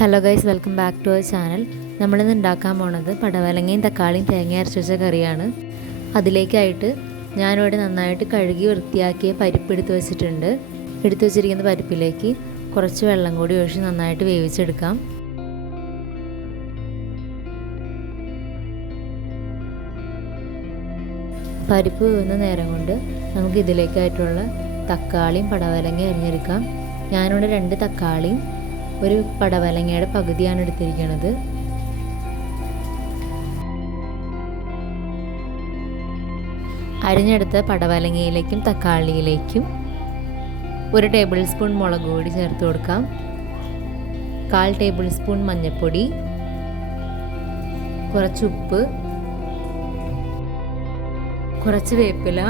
Hello guys welcome back to our channel നമ്മളിന്ന് ഉണ്ടാക്കാൻ പോണത് പടവലങ്ങയും തക്കാളിയും തേങ്ങ അരച്ച് വെച്ച കറിയാണ്. അതിലേക്കായിട്ട് ഞാനിവിടെ നന്നായിട്ട് കഴുകി വൃത്തിയാക്കിയ പരിപ്പ് എടുത്തു വെച്ചിട്ടുണ്ട്. എടുത്തു വെച്ചിരിക്കുന്ന പരിപ്പിലേക്ക് കുറച്ച് വെള്ളം കൂടി ഒഴിച്ച് നന്നായിട്ട് വേവിച്ചെടുക്കാം. പരിപ്പ് വീവുന്ന നേരം കൊണ്ട് നമുക്ക് ഇതിലേക്കായിട്ടുള്ള തക്കാളിയും പടവലങ്ങയും അരിഞ്ഞെടുക്കാം. ഞാനിവിടെ രണ്ട് തക്കാളിയും ഒരു പടവലങ്ങയുടെ പകുതിയാണ് എടുത്തിരിക്കുന്നത് അരിഞ്ഞെടുത്ത പടവലങ്ങയിലേക്കും തക്കാളിയിലേക്കും ഒരു ടേബിൾ സ്പൂൺ മുളക് പൊടി ചേർത്ത് കൊടുക്കാം. കാൽ ടേബിൾ സ്പൂൺ മഞ്ഞൾപ്പൊടി കുറച്ച് ഉപ്പ് കുറച്ച് വേപ്പില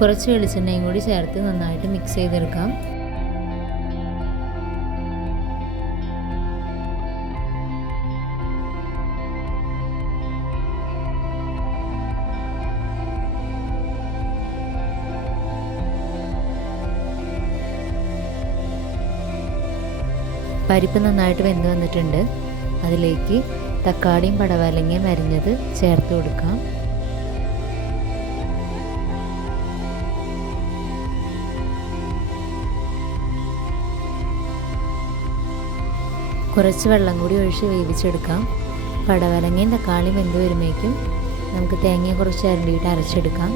കുറച്ച് വെളിച്ചെണ്ണയും കൂടി ചേർത്ത് നന്നായിട്ട് മിക്സ് ചെയ്തെടുക്കാം. പരിപ്പ് നന്നായിട്ട് വെന്ത് വന്നിട്ടുണ്ട്. അതിലേക്ക് തക്കാളിയും പടവലങ്ങയും അരിഞ്ഞത് ചേർത്ത് കൊടുക്കാം. കുറച്ച് വെള്ളം കൂടി ഒഴിച്ച് വേവിച്ചെടുക്കാം. പടവലങ്ങയും തക്കാളിയും വെന്ത് വരുമ്പോഴേക്കും നമുക്ക് തേങ്ങയെ കുറച്ച് അരണ്ടിയിട്ട് അരച്ചെടുക്കാം.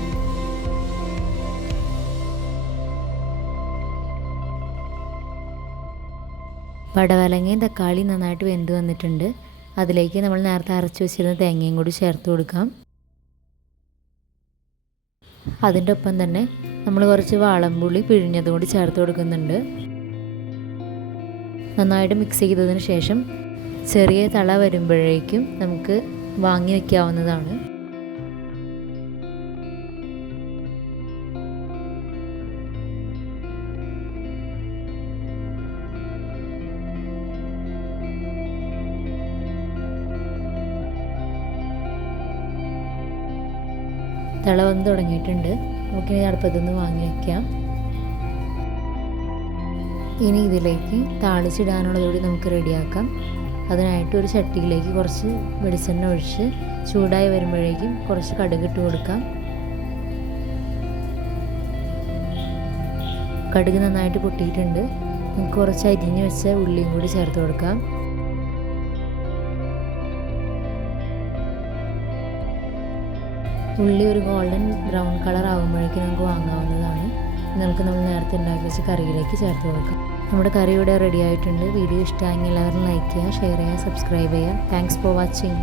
പടവലങ്ങയും തക്കാളിയും നന്നായിട്ട് വെന്ത് വന്നിട്ടുണ്ട്. അതിലേക്ക് നമ്മൾ നേരത്തെ അരച്ച് വെച്ചിരുന്ന തേങ്ങയും കൂടി ചേർത്ത് കൊടുക്കാം. അതിന്റെ ഒപ്പം തന്നെ നമ്മൾ കുറച്ച് വാളംപുളി പിഴിഞ്ഞതും കൂടി ചേർത്ത് കൊടുക്കുന്നുണ്ട്. നന്നായിട്ട് മിക്സ് ചെയ്തതിന് ശേഷം ചെറിയ തള വരുമ്പോഴേക്കും നമുക്ക് വാങ്ങി വയ്ക്കാവുന്നതാണ് തിള വന്ന് തുടങ്ങിയിട്ടുണ്ട്. നമുക്കിനി അടുപ്പത്തുനിന്ന് വാങ്ങി വയ്ക്കാം ഇനി ഇതിലേക്ക് താളിച്ചിടാനുള്ളതുകൂടി നമുക്ക് റെഡിയാക്കാം. അതിനായിട്ട് ഒരു ചട്ടിയിലേക്ക് കുറച്ച് വെളിച്ചെണ്ണ ഒഴിച്ച് ചൂടായി വരുമ്പോഴേക്കും കുറച്ച് കടുക് ഇട്ട് കൊടുക്കാം. കടുക് നന്നായിട്ട് പൊട്ടിയിട്ടുണ്ട്. നമുക്ക് കുറച്ച് അരിഞ്ഞ് വെച്ച ഉള്ളിയും കൂടി ചേർത്ത് കൊടുക്കാം. ഉള്ളി ഒരു ഗോൾഡൻ ബ്രൗൺ കളർ ആകുമ്പോഴേക്കും നമുക്ക് വാങ്ങാവുന്നതാണ്. നമുക്ക് നമ്മൾ നേരത്തെ ഉണ്ടാക്കി വെച്ച് കറിയിലേക്ക് ചേർത്ത് കൊടുക്കാം. നമ്മുടെ കറി ഇവിടെ റെഡി ആയിട്ടുണ്ട്. വീഡിയോ ഇഷ്ടമായെങ്കിൽ എല്ലാവരും ലൈക്ക് ചെയ്യുക ഷെയർ ചെയ്യുക സബ്സ്ക്രൈബ് ചെയ്യുക. Thanks for watching